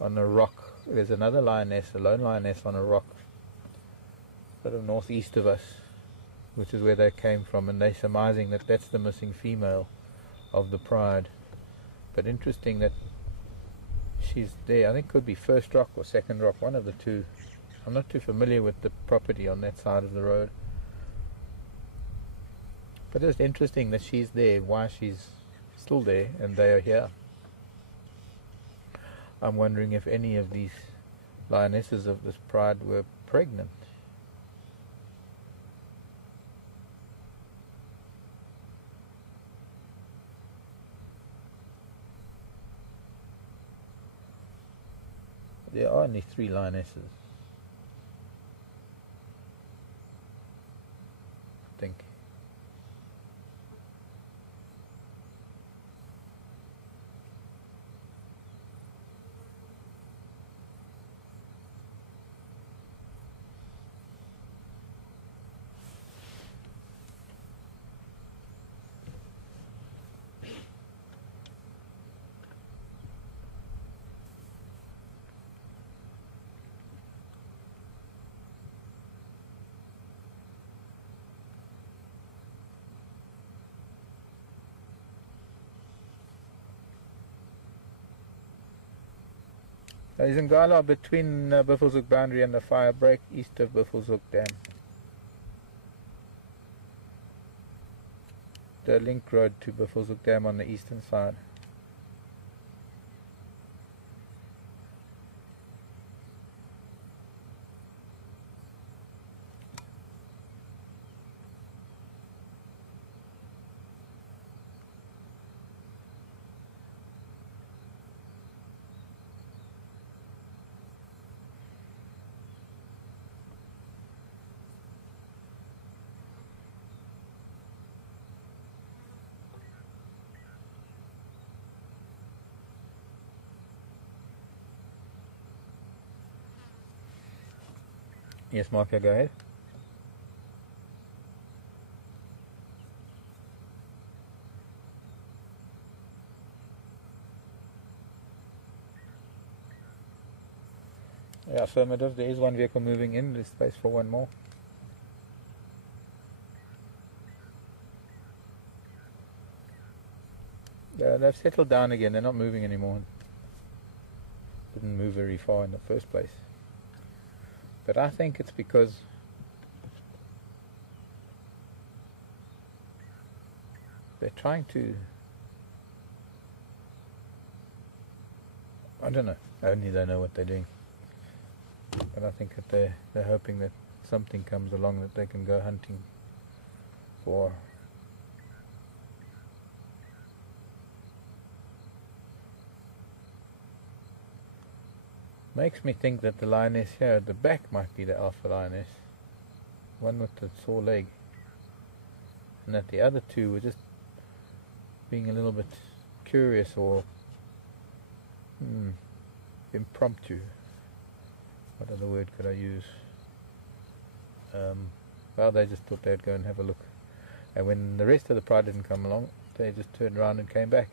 on a rock. There's another lioness, a lone lioness on a rock sort of northeast of us, which is where they came from, and they're surmising that that's the missing female of the pride. But interesting that she's there. I think it could be first rock or second rock, one of the two. I'm not too familiar with the property on that side of the road, but it's interesting that she's there, why she's still there and they are here. I'm wondering if any of these lionesses of this pride were pregnant. There are only 3 lionesses, I think. Is Ngala between Buffelshoek boundary and the fire break east of Buffelshoek Dam. The link road to Buffelshoek Dam on the eastern side. Yes, Mark, go ahead. Yeah, affirmative. There is one vehicle moving in. There's space for one more. They've settled down again. They're not moving anymore. Didn't move very far in the first place. But I think it's because they're trying to, I don't know, only they know what they're doing. But I think that they're hoping that something comes along that they can go hunting for. Makes me think that the lioness here at the back might be the alpha lioness, one with the sore leg, and that the other two were just being a little bit curious or impromptu. What other word could I use? Well, they just thought they'd go and have a look, and when the rest of the pride didn't come along, they just turned around and came back.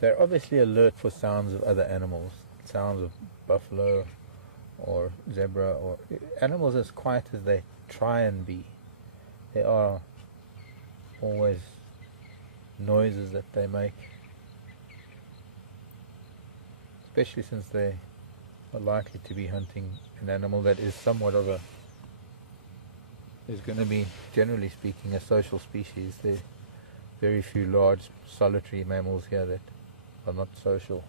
They're obviously alert for sounds of other animals, sounds of buffalo or zebra or animals as quiet as they try and be. There are always noises that they make, especially since they are likely to be hunting an animal that is somewhat of a, is going to be, generally speaking, a social species. There are very few large solitary mammals here that are not social.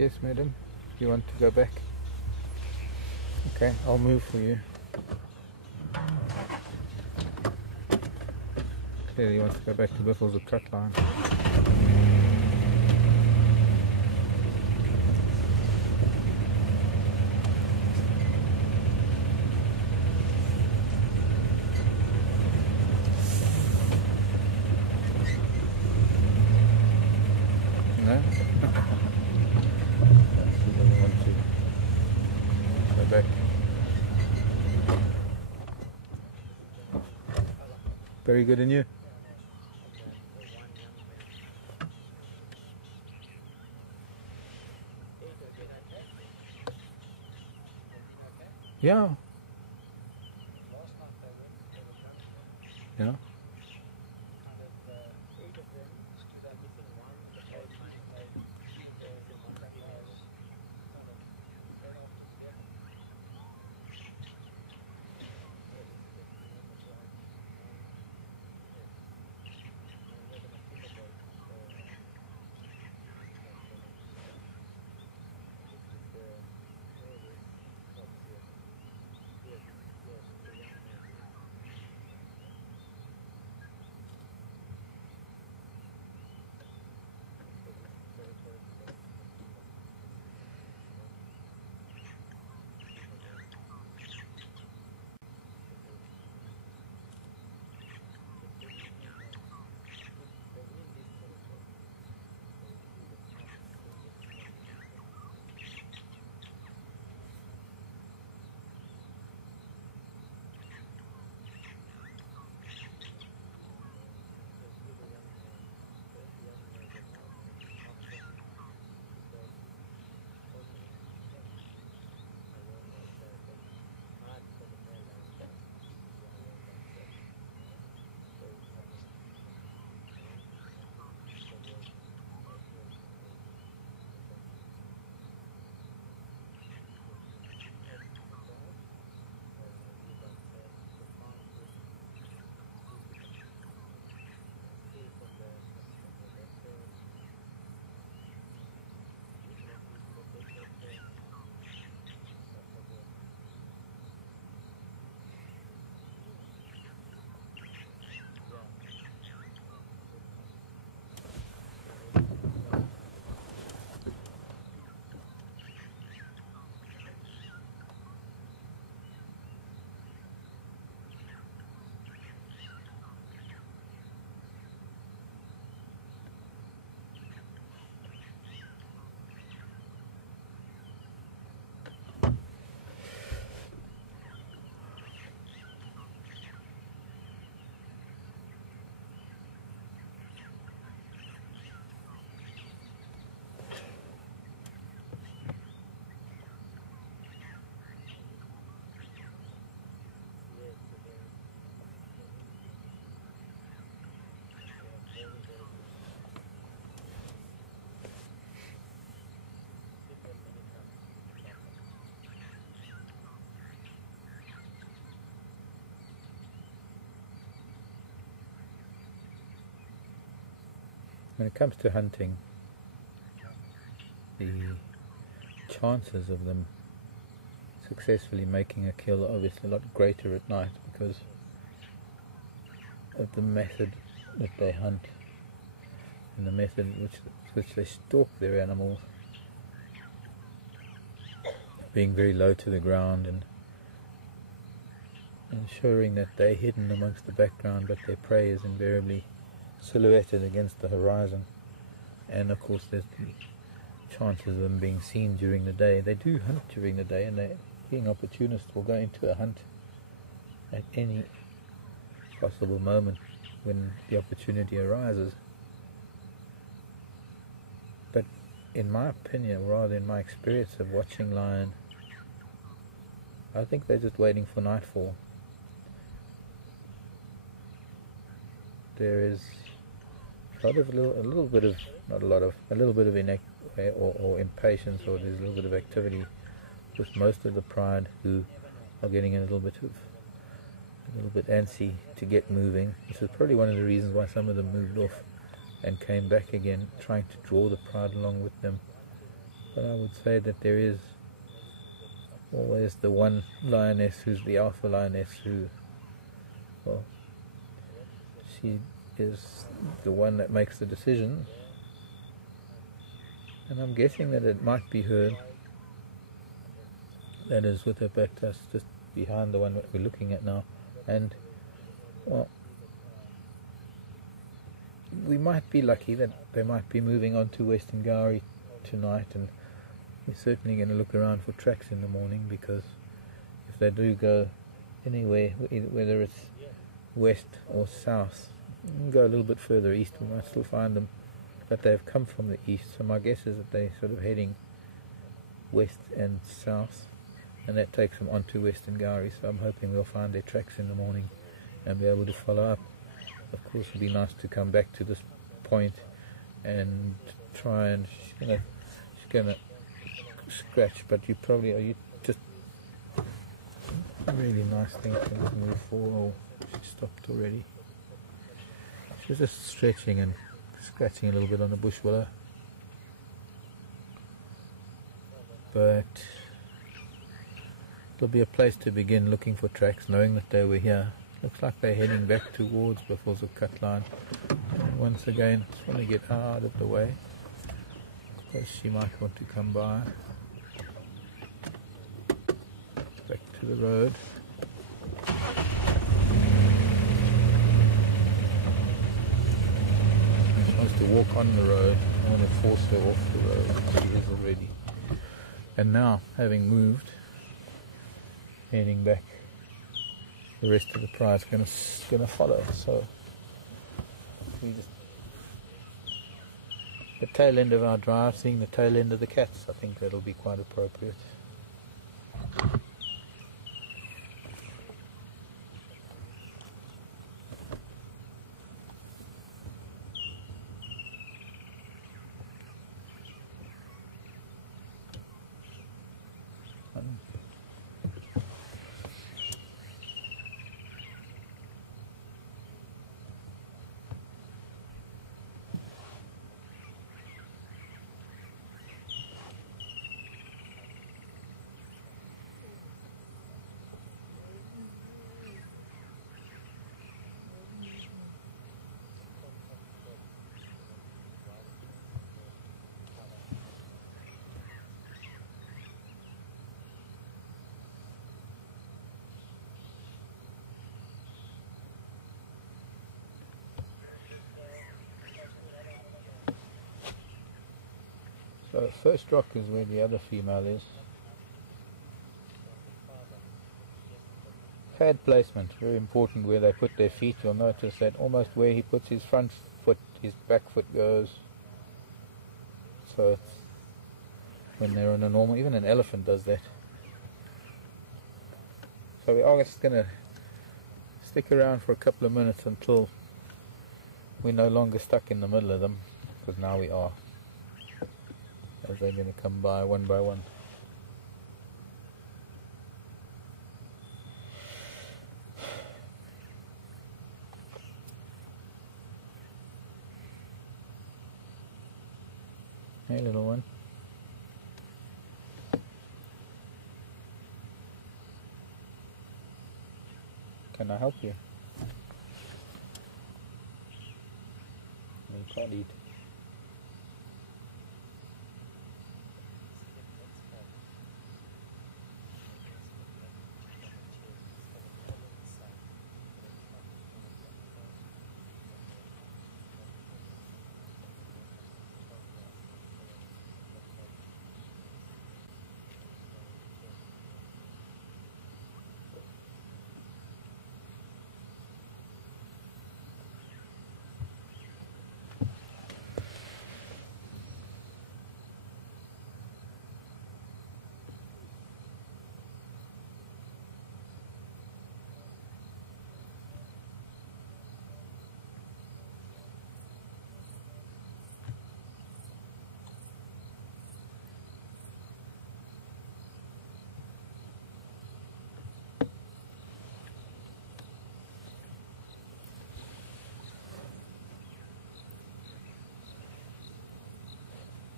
Yes, madam. You want to go back? Okay, I'll move for you. Clearly he wants to go back to Biffles with cut line. No? He doesn't want to go back. Very good in you. Yeah. Yeah. When it comes to hunting, the chances of them successfully making a kill are obviously a lot greater at night because of the method that they hunt and the method in which they stalk their animals, being very low to the ground and ensuring that they're hidden amongst the background, but their prey is invariably silhouetted against the horizon. And of course there's the chances of them being seen during the day. They do hunt during the day, and they, being opportunists, will go into a hunt at any possible moment when the opportunity arises. But in my opinion, or rather in my experience of watching lion, I think they're just waiting for nightfall. There is a little bit of impatience, or there's a little bit of activity with most of the pride who are getting a little bit antsy to get moving. This is probably one of the reasons why some of them moved off and came back again, trying to draw the pride along with them but I would say that there is always the one lioness who's the alpha lioness who, well, she is the one that makes the decision, and I'm guessing that it might be her that is with her back to us, just behind the one that we're looking at now. And well, we might be lucky that they might be moving on to Western Gowrie tonight, and we're certainly going to look around for tracks in the morning, because if they do go anywhere, whether it's west or south, go a little bit further east, we might still find them, but they've come from the east. So my guess is that they're sort of heading west and south, and that takes them onto Western Gowrie. So I'm hoping we'll find their tracks in the morning and be able to follow up. Of course, it'd be nice to come back to this point and try and, she's gonna scratch, but you just really nice thing to move forward. Oh, she stopped already. She's just stretching and scratching a little bit on the bush willow, but it'll be a place to begin looking for tracks, knowing that they were here. Looks like they're heading back towards Buffalo's cut line. And once again, I just want to get her out of the way, because she might want to come by. Back to the road. She wants to walk on the road. I want to force her off the road. She is already. And now, having moved, heading back, the rest of the pride's gonna follow. So we just, the tail end of our drive, seeing the tail end of the cats, I think that'll be quite appropriate. So first rock is where the other female is. Pad placement, very important where they put their feet. You'll notice that almost where he puts his front foot, his back foot goes. So when they're on a normal, even an elephant does that. So we are just going to stick around for a couple of minutes until we're no longer stuck in the middle of them, because now we are. As they're going to come by one by one. Hey, little one. Can I help you? You can't eat.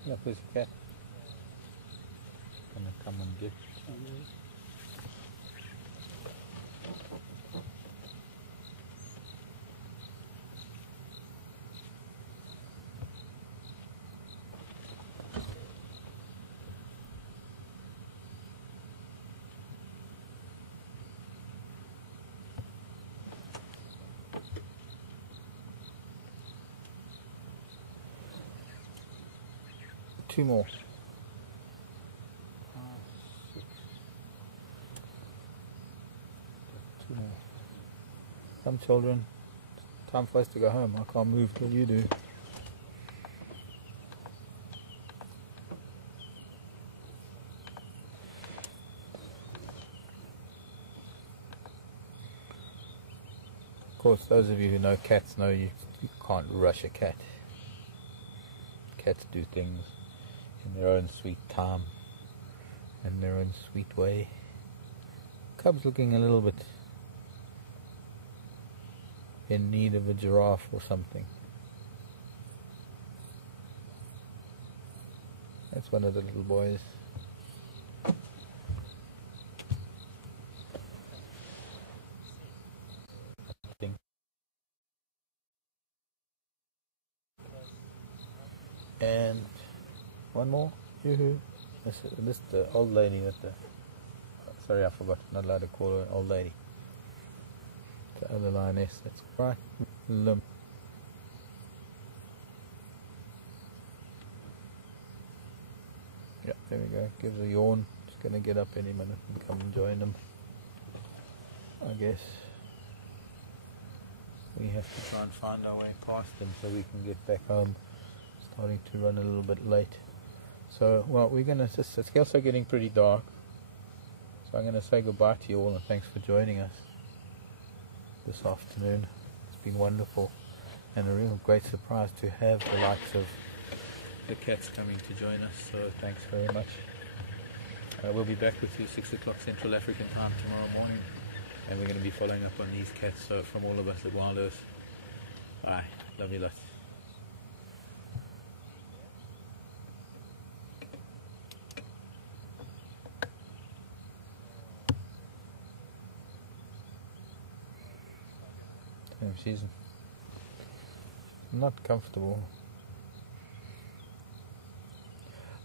Yeah, pussycat. come and get. Two more. Two more. Some children, time for us to go home. I can't move till you do. Of course, those of you who know cats know you can't rush a cat. Cats do things in their own sweet time, in their own sweet way. Cub's looking a little bit in need of a giraffe or something. That's one of the little boys. And one more. Yoo-hoo. This the old lady that the... Sorry, I forgot. Not allowed to call her an old lady. The other lioness. That's right. Limp. Yeah, there we go. Gives a yawn. Just gonna get up any minute and come and join them. I guess we have to try and find our way past them so we can get back home. Starting to run a little bit late. So, well, we're going to just, it's also getting pretty dark. So I'm going to say goodbye to you all and thanks for joining us this afternoon. It's been wonderful and a real great surprise to have the likes of the cats coming to join us. So thanks very much. We'll be back with you 6 o'clock Central African time tomorrow morning. And we're going to be following up on these cats. So from all of us at WildEarth, bye. Love you lots. She's not comfortable,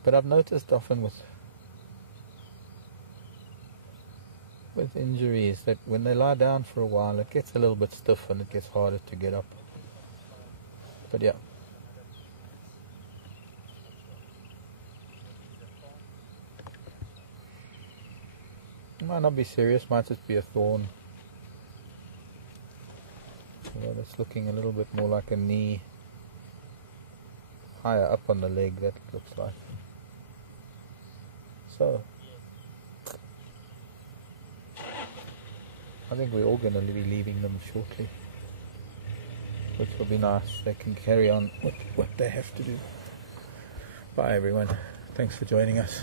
but I've noticed often with injuries that when they lie down for a while it gets a little bit stiff and it gets harder to get up. But yeah, it might not be serious, might just be a thorn. Well, it's looking a little bit more like a knee, higher up on the leg, that looks like. So, I think we're all going to be leaving them shortly, which will be nice. They can carry on with what they have to do. Bye everyone. Thanks for joining us.